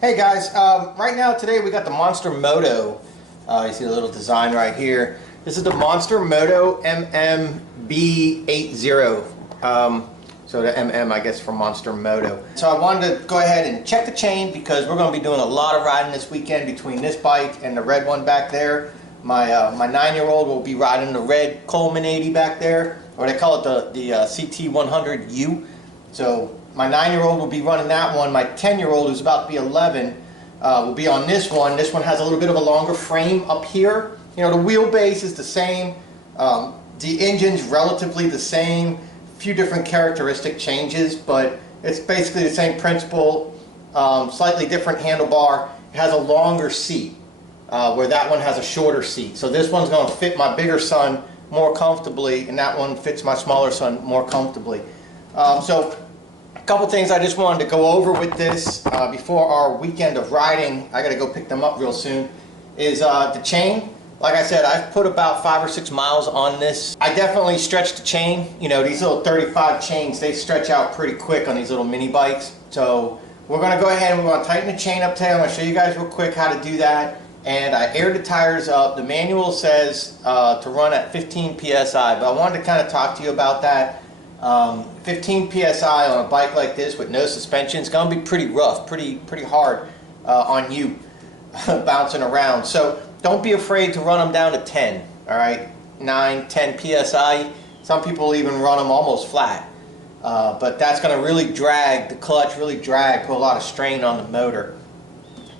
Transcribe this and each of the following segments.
Hey guys, right now today we got the Monster Moto. You see the little design right here. This is the Monster Moto MMB80. So the MM, I guess, from Monster Moto. So I wanted to go ahead and check the chain because we're going to be doing a lot of riding this weekend between this bike and the red one back there. My 9-year-old will be riding the red Coleman 80 back there, or they call it the CT100U. So my 9-year-old will be running that one. My 10-year-old, who's about to be 11, will be on this one. This one has a little bit of a longer frame up here. You know, the wheelbase is the same. The engine's relatively the same. A few different characteristic changes, but it's basically the same principle. Slightly different handlebar. It has a longer seat, where that one has a shorter seat. So this one's going to fit my bigger son more comfortably, and that one fits my smaller son more comfortably. So a couple things I just wanted to go over with this before our weekend of riding. I got to go pick them up real soon. Is the chain. Like I said, I've put about 5 or 6 miles on this. I definitely stretched the chain. You know, these little 35 chains, they stretch out pretty quick on these little mini bikes. So we're going to go ahead and we're going to tighten the chain up today. I'm going to show you guys real quick how to do that. And I aired the tires up. The manual says to run at 15 PSI, but I wanted to kind of talk to you about that. 15 PSI on a bike like this with no suspension is going to be pretty rough, pretty hard on you bouncing around. So don't be afraid to run them down to 10, all right? 9, 10 PSI. Some people even run them almost flat. But that's going to really drag the clutch, really put a lot of strain on the motor.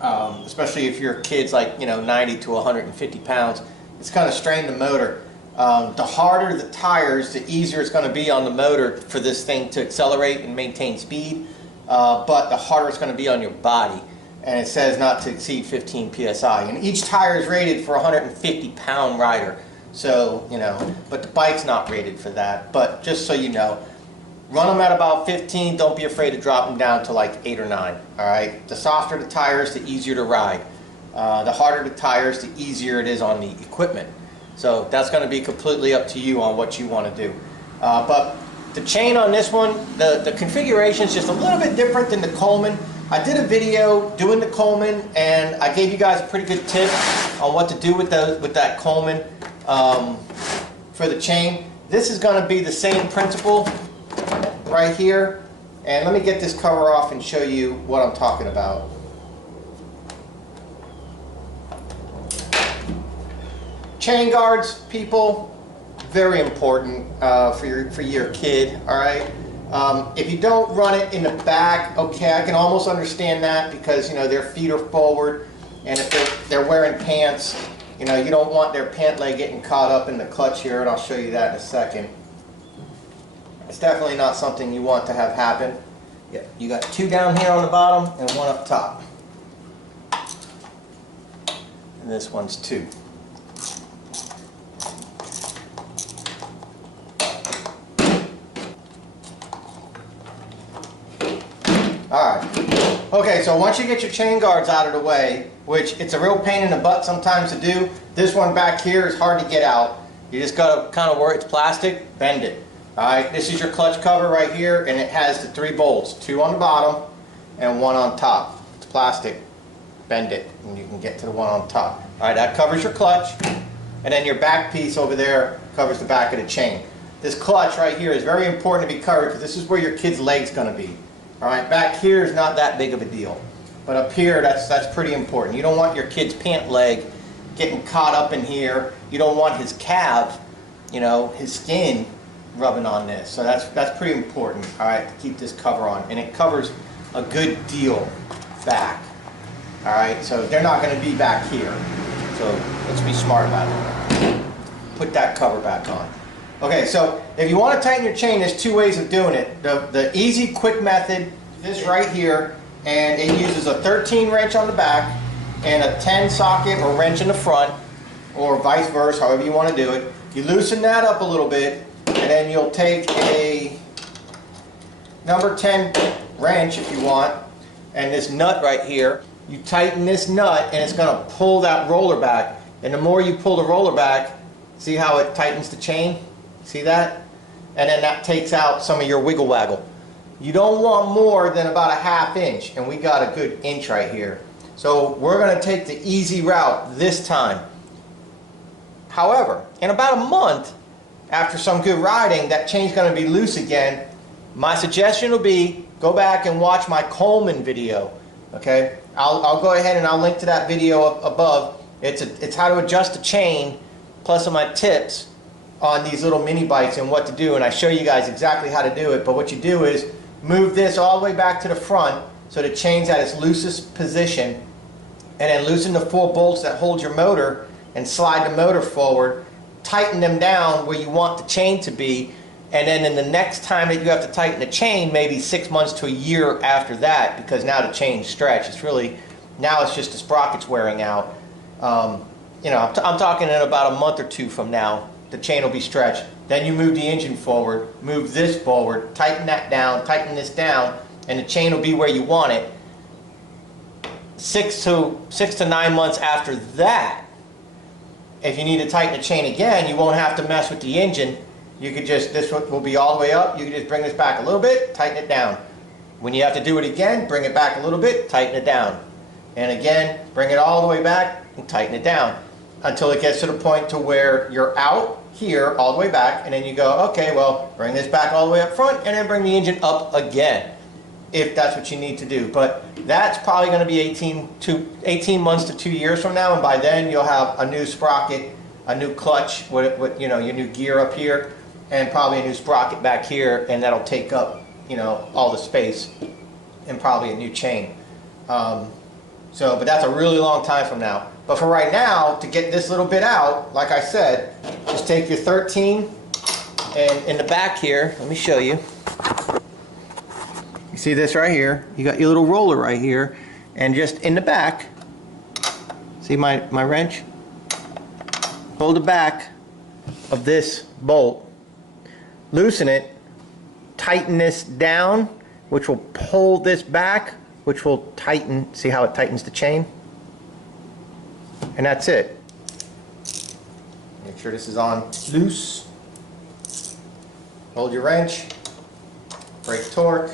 Especially if your kid's like, you know, 90 to 150 pounds. It's going to strain the motor. The harder the tires, the easier it's going to be on the motor for this thing to accelerate and maintain speed. But the harder it's going to be on your body. And it says not to exceed 15 PSI. And each tire is rated for a 150-pound rider. So, you know, but the bike's not rated for that. But just so you know, run them at about 15. Don't be afraid to drop them down to like 8 or 9. All right. The softer the tires, the easier to ride. The harder the tires, the easier it is on the equipment. So that's going to be completely up to you on what you want to do. But the chain on this one, the configuration is just a little bit different than the Coleman. I did a video doing the Coleman, and I gave you guys a pretty good tip on what to do with that Coleman for the chain. This is going to be the same principle right here. And let me get this cover off and show you what I'm talking about. Chain guards, people, very important for your kid, all right? If you don't run it in the back, okay, I can almost understand that because, you know, their feet are forward, and if they're wearing pants, you know, you don't want their pant leg getting caught up in the clutch here, and I'll show you that in a second. It's definitely not something you want to have happen. Yeah, you got 2 down here on the bottom and 1 up top. And this one's 2. Alright, okay, so once you get your chain guards out of the way, which it's a real pain in the butt sometimes to do, this one back here is hard to get out. You just got to kind of where it's plastic, bend it. Alright, this is your clutch cover right here, and it has the 3 bolts, 2 on the bottom and 1 on top. It's plastic, bend it, and you can get to the one on top. Alright, that covers your clutch, and then your back piece over there covers the back of the chain. This clutch right here is very important to be covered because this is where your kid's leg's going to be. Alright, back here is not that big of a deal. But up here, that's pretty important. You don't want your kid's pant leg getting caught up in here. You don't want his calf, you know, his skin rubbing on this. So that's pretty important, alright, to keep this cover on. And it covers a good deal back. Alright, so they're not going to be back here. So let's be smart about it. Put that cover back on. Okay, so if you want to tighten your chain, there's 2 ways of doing it. The easy, quick method, this right here, and it uses a 13 wrench on the back and a 10 socket or wrench in the front, or vice versa, however you want to do it. You loosen that up a little bit, and then you'll take a number 10 wrench if you want, and this nut right here. You tighten this nut, and it's going to pull that roller back. And the more you pull the roller back, see how it tightens the chain? See that? And then that takes out some of your wiggle waggle. You don't want more than about a ½ inch, and we got a good inch right here. So we're going to take the easy route this time. However, in about a month, after some good riding, that chain's going to be loose again. My suggestion will be go back and watch my Coleman video. Okay, I'll go ahead and I'll link to that video up above. It's how to adjust the chain, plus some of my tips on these little mini bikes and what to do, and I show you guys exactly how to do it. But what you do is move this all the way back to the front so the chain's at its loosest position, and then loosen the 4 bolts that hold your motor and slide the motor forward. Tighten them down where you want the chain to be, and then in the next time that you have to tighten the chain, maybe 6 months to a year after that, because now the chain's stretched. It's really, now it's just the sprocket's wearing out. You know, I'm talking in about a month or 2 from now, the chain will be stretched. Then you move the engine forward, move this forward, tighten that down, tighten this down, and the chain will be where you want it. 6 to 9 months after that, if you need to tighten the chain again, you won't have to mess with the engine. You could just, this one will be all the way up, you can just bring this back a little bit, tighten it down. When you have to do it again, bring it back a little bit, tighten it down. And again, bring it all the way back and tighten it down until it gets to the point to where you're out here all the way back, and then you go, okay, well, bring this back all the way up front and then bring the engine up again, if that's what you need to do. But that's probably going to be 18 months to 2 years from now, and by then you'll have a new sprocket, a new clutch, with you know, your new gear up here, and probably a new sprocket back here, and that'll take up, you know, all the space, and probably a new chain. But that's a really long time from now. But for right now, to get this little bit out, like I said, just take your 13, and in the back here, let me show you. You see this right here? You got your little roller right here, and just in the back, see my wrench? Hold the back of this bolt, loosen it, tighten this down, which will pull this back, which will tighten, see how it tightens the chain? And that's it. Make sure this is on loose. Hold your wrench, brake torque.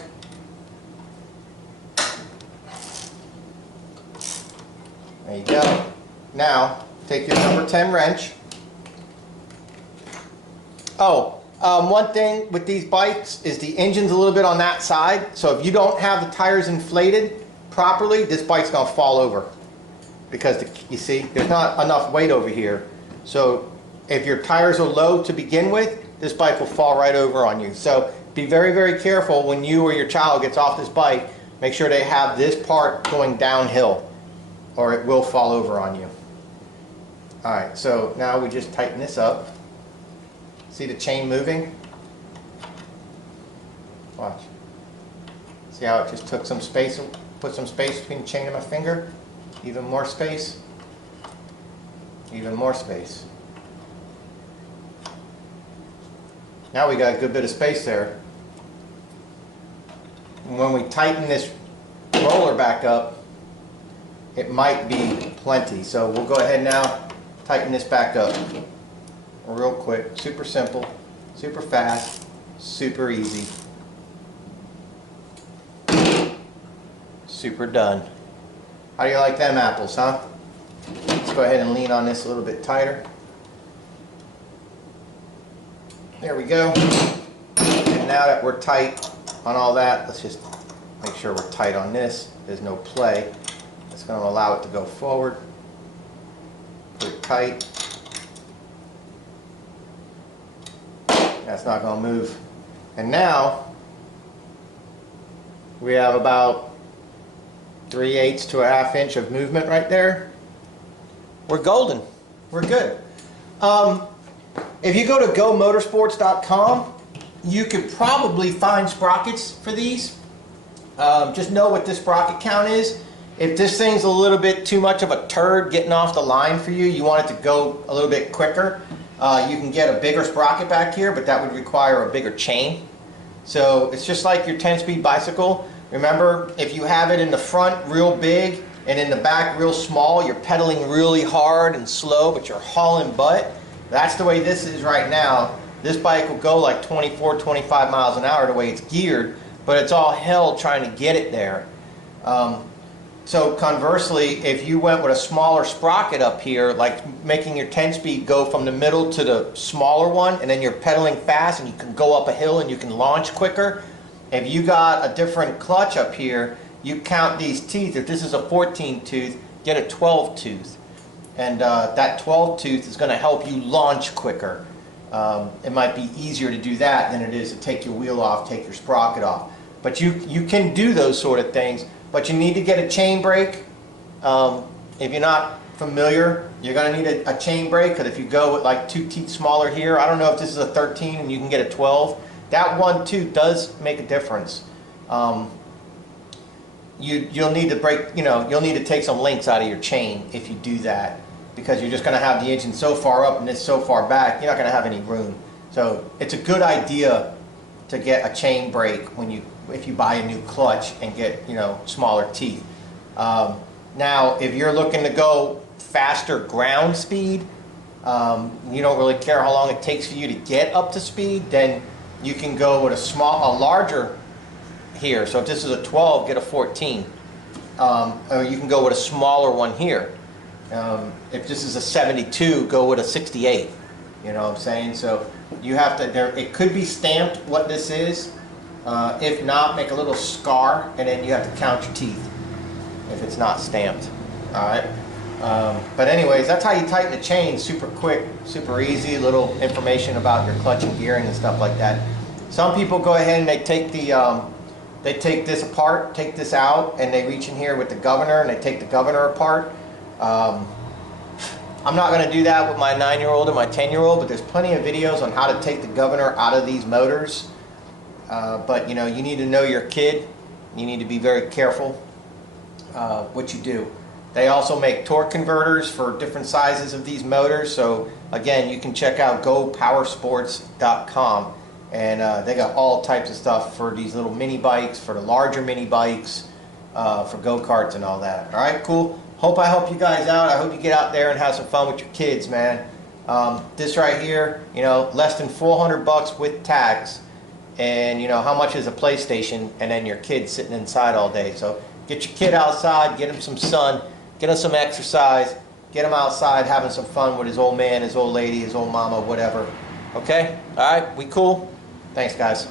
There you go. Now, take your number 10 wrench. One thing with these bikes is the engine's a little bit on that side, so if you don't have the tires inflated properly, this bike's going to fall over. Because, you see, there's not enough weight over here. So if your tires are low to begin with, this bike will fall right over on you. So be very, very careful when you or your child gets off this bike. Make sure they have this part going downhill, or it will fall over on you. Alright, so now we just tighten this up. See the chain moving? Watch. See how it just took some space, put some space between the chain and my finger? Even more space. Even more space. Now we got a good bit of space there. And when we tighten this roller back up, it might be plenty. So we'll go ahead now, tighten this back up real quick. Super simple, super fast, super easy. Super done. How do you like them apples, huh? Let's go ahead and lean on this a little bit tighter. There we go. And now that we're tight on all that, let's just make sure we're tight on this. There's no play. It's going to allow it to go forward. Put it tight. That's not going to move. And now we have about 3/8 to a ½ inch of movement right there. We're golden. We're good. If you go to gomotorsports.com, you could probably find sprockets for these. Just know what this sprocket count is. If this thing's a little bit too much of a turd getting off the line for you, you want it to go a little bit quicker, you can get a bigger sprocket back here, but that would require a bigger chain. So it's just like your 10-speed bicycle. Remember, if you have it in the front real big and in the back real small, you're pedaling really hard and slow, but you're hauling butt. That's the way this is right now. This bike will go like 24, 25 miles an hour the way it's geared, but it's all hell trying to get it there. So conversely, if you went with a smaller sprocket up here, like making your 10-speed go from the middle to the smaller one, and then you're pedaling fast and you can go up a hill and you can launch quicker. If you got a different clutch up here, you count these teeth. If this is a 14 tooth, get a 12 tooth. And that 12 tooth is going to help you launch quicker. It might be easier to do that than it is to take your wheel off, take your sprocket off. But you can do those sort of things. But you need to get a chain brake. If you're not familiar, you're going to need a chain brake, because if you go with like 2 teeth smaller here, I don't know if this is a 13 and you can get a 12. That 1 tooth does make a difference. You'll need to break, you'll need to take some links out of your chain if you do that, because you're just going to have the engine so far up and this so far back, you're not going to have any room. So it's a good idea to get a chain brake if you buy a new clutch and get smaller teeth. Now if you're looking to go faster ground speed, you don't really care how long it takes for you to get up to speed, then you can go with a larger here. So if this is a 12, get a 14, or you can go with a smaller one here. If this is a 72, go with a 68. You know what I'm saying? So you have to, it could be stamped what this is. If not, make a little scar, and then you have to count your teeth if it's not stamped. Alright? But anyways, that's how you tighten the chain. Super quick, super easy, little information about your clutch and gearing and stuff like that. Some people go ahead and they take take this apart, take this out, and they reach in here with the governor and they take the governor apart. I'm not going to do that with my 9-year-old and my 10-year-old, but there's plenty of videos on how to take the governor out of these motors. But you need to know your kid. You need to be very careful what you do. They also make torque converters for different sizes of these motors. So again, you can check out gopowersports.com, and they got all types of stuff for these little mini bikes, for the larger mini bikes, for go-karts and all that. All right, cool. I help you guys out. I hope you get out there and have some fun with your kids, man. This right here, less than 400 bucks with tax. And how much is a PlayStation, and then your kid sitting inside all day. So get your kid outside, get him some sun, get him some exercise, get him outside having some fun with his old man, his old lady, his old mama, whatever. Okay? Alright, we cool? Thanks, guys.